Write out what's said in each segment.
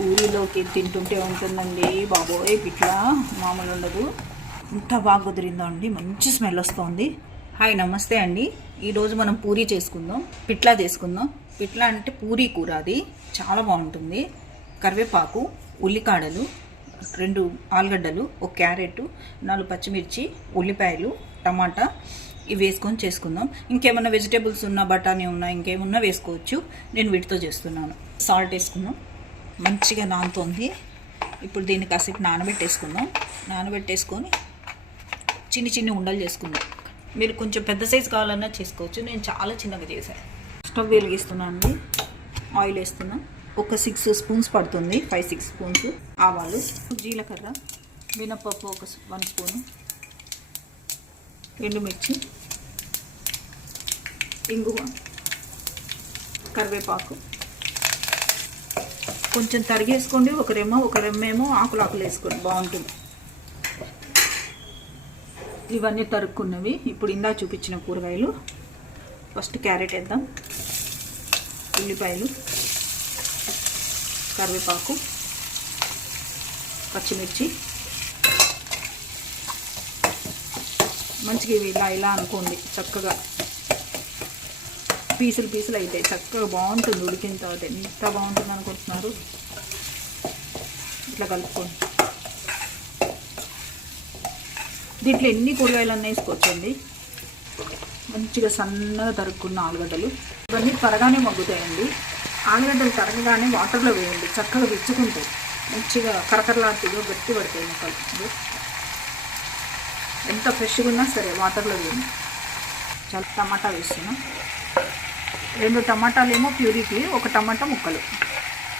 పూరీలోకి తింటుంటే ఉంటుందండి బాబోయ్, పిట్లా మామూలు ఉండదు. ఇంత బాగా కుదిరిందో అండి, మంచి స్మెల్ వస్తుంది. హాయ్ నమస్తే అండి. ఈరోజు మనం పూరీ చేసుకుందాం, పిట్లా చేసుకుందాం. పిట్లా అంటే పూరీ కూర, అది చాలా బాగుంటుంది. కరివేపాకు, ఉల్లికాడలు, 2 ఆలుగడ్డలు, 1 క్యారెట్, 4 పచ్చిమిర్చి, ఉల్లిపాయలు, టమాటా ఇవి వేసుకొని చేసుకుందాం. ఇంకేమన్నా వెజిటేబుల్స్ ఉన్నా, బఠానీ ఉన్నా, ఇంకేమన్నా వేసుకోవచ్చు. నేను వీటితో చేస్తున్నాను. సాల్ట్ వేసుకుందాం. మంచిగా నానుతోంది. ఇప్పుడు దీన్ని కాసేపు నానబెట్టేసుకుందాం. నానబెట్టేసుకొని చిన్ని ఉండలు చేసుకుందాం. మీరు కొంచెం పెద్ద సైజు కావాలన్నా చేసుకోవచ్చు. నేను చాలా చిన్నగా చేశాను. స్టవ్ వెలిగిస్తున్నాను అండి. ఆయిల్ వేస్తున్నాం. ఒక 6 స్పూన్స్ పడుతుంది, 5-6 స్పూన్స్. ఆవాలు, జీలకర్ర, మినపప్పు ఒక 1 స్పూను, ఎండుమిర్చి, ఇంగువ, కరివేపాకు కొంచెం తరిగేసుకోండి. ఒక రెమ్మేమో ఆకులు వేసుకోండి, బాగుంటుంది. ఇవన్నీ తరుక్కున్నవి. ఇప్పుడు ఇందా చూపించిన కూరగాయలు. ఫస్ట్ క్యారెట్ వేద్దాం, ఉల్లిపాయలు, కరివేపాకు, పచ్చిమిర్చి. మంచిగా ఇవి ఇలా అనుకోండి, చక్కగా పీసులు అవుతాయి. చక్కగా బాగుంటుంది ఉడికిన తర్వాత. ఎంత బాగుంటుంది అనుకుంటున్నారు. ఇట్లా కలుపుకోండి. దీంట్లో ఎన్ని కూరగాయలు అన్నీ వేసుకోవచ్చండి. మంచిగా సన్నగా తరుక్కున్న ఆలుగడ్డలు. ఇవన్నీ త్వరగానే మగ్గుతాయండి. ఆలుగడ్డలు తరగగానే వాటర్లో వేయండి, చక్కగా విచ్చుకుంటాయి. మంచిగా కరకరలాంటిగా గట్టి పడతాయి ముక్కలు. ఎంత ఫ్రెష్గా ఉన్నా సరే వాటర్లో వేయండి. చాలా. టమాటా వేస్తున్నాం. 2 టమాటాలు ఏమో ప్యూరీకి, 1 టమాటా ముక్కలు.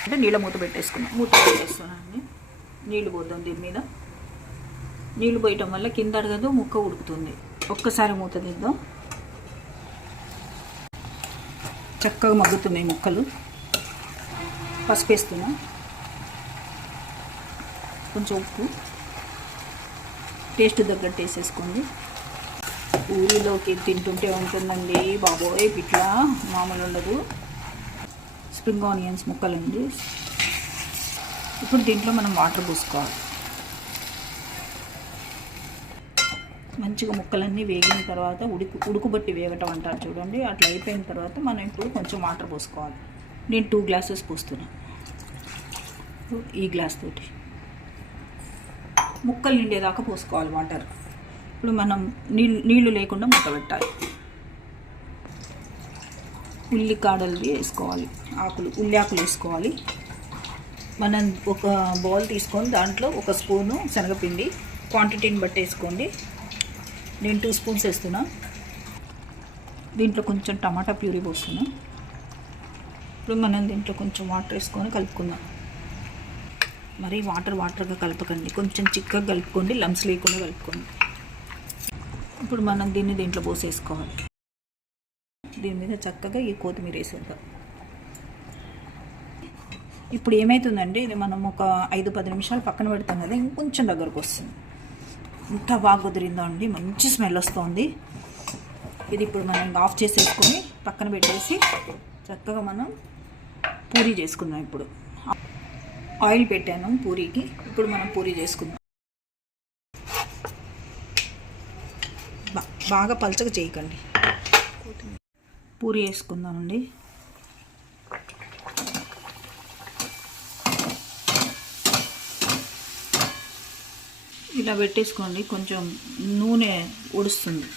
అంటే నీళ్ళ మూత పెట్టేసుకున్నాం. మూత పెట్టేస్తున్నాను. నీళ్ళు పోద్దాం దీని మీద. నీళ్ళు పోయటం వల్ల కింద అడగదు, ముక్క ఉడుకుతుంది. ఒక్కసారి మూత తీద్దాం. చక్కగా మగ్గుతున్నాయి ముక్కలు. పసుపు వేస్తున్నాం, కొంచెం ఉప్పు, టేస్ట్ తగ్గట్టు వేసేసుకోండి. పూరీలోకి తింటుంటే ఉంటుందండి బాబోయ్, పిట్లా మామూలు ఉండదు. స్ప్రింగ్ ఆనియన్స్ ముక్కలండి. ఇప్పుడు దీంట్లో మనం వాటర్ పోసుకోవాలి. మంచిగా ముక్కలన్నీ వేగిన తర్వాత ఉడుకుబట్టి వేగటం అంటారు చూడండి, అట్లా అయిపోయిన తర్వాత మనం ఇప్పుడు కొంచెం వాటర్ పోసుకోవాలి. నేను 2 గ్లాసెస్ పోస్తున్నాను. ఈ గ్లాస్ తోటి ముక్కలు నిండేదాకా పోసుకోవాలి వాటర్. ఇప్పుడు మనం నీళ్ళు లేకుండా మూత పెట్టాలి. ఉల్లికాడలు వేసుకోవాలి, ఉల్లి ఆకులు వేసుకోవాలి. మనం ఒక బౌల్ తీసుకొని దాంట్లో 1 స్పూను శనగపిండి, క్వాంటిటీని బట్టి వేసుకోండి. నేను 2 స్పూన్స్ వేస్తున్నా. దీంట్లో కొంచెం టమాటా ప్యూరీ పోస్తున్నా. ఇప్పుడు మనం దీంట్లో కొంచెం వాటర్ వేసుకొని కలుపుకుందాం. మరి వాటర్గా కలపకండి, కొంచెం చిక్కగా కలుపుకోండి, లంప్స్ లేకుండా కలుపుకోండి. ఇప్పుడు మనం దీంట్లో పోసేసుకోవాలి. దీని మీద చక్కగా ఈ కొత్తిమీర వేసేద్దాం. ఇప్పుడు ఏమవుతుందంటే, ఇది మనం ఒక 5-10 నిమిషాలు పక్కన పెడతాం కదా, ఇంకొంచెం దగ్గరకు వస్తుంది. ఇంత బాగా కుదిరిందో అండి, మంచి స్మెల్ వస్తుంది. ఇది ఇప్పుడు మనం ఆఫ్ చేసేసుకొని పక్కన పెట్టేసి చక్కగా మనం పూరీ చేసుకుందాం. ఇప్పుడు ఆయిల్ పెట్టాను పూరీకి. ఇప్పుడు మనం పూరీ చేసుకుందాం. బాగా పలచగా చేయకండి. పూరీ వేసుకుందామండి. ఇలా పెట్టేసుకోండి, కొంచెం నూనె ఉడుస్తుంది.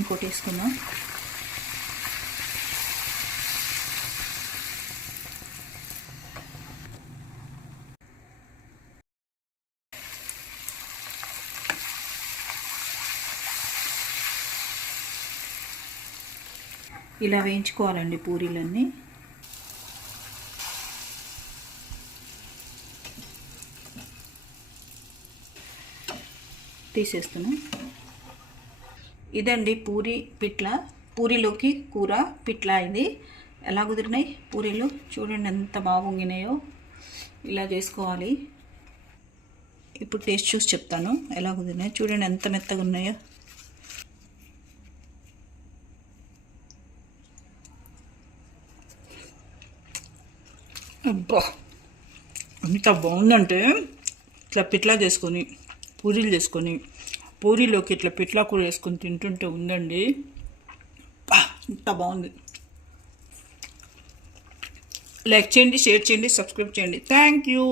ఇంకోటి వేసుకుందాం. ఇలా వేయించుకోవాలండి పూరీలన్నీ. తీసేస్తున్నాం. ఇదండి పూరీ పిట్లా. పూరీలోకి కూర పిట్లా. ఇది ఎలా కుదిరినాయి పూరీలు చూడండి, ఎంత బాగా పొంగినాయో. ఇలా చేసుకోవాలి. ఇప్పుడు టేస్ట్ చూసి చెప్తాను ఎలా కుదిరినాయో. చూడండి ఎంత మెత్తగా ఉన్నాయో. అబ్బా ఎంత బాగుందంటే ఇట్లా పిట్లా చేసుకొని పూరీలు చేసుకొని పూరీలోకి ఇట్లా పిట్లా కూర వేసుకొని తింటుంటే ఉందండి. ఎంత బాగుంది. లైక్ చేయండి, షేర్ చేయండి, సబ్స్క్రైబ్ చేయండి. Thank you.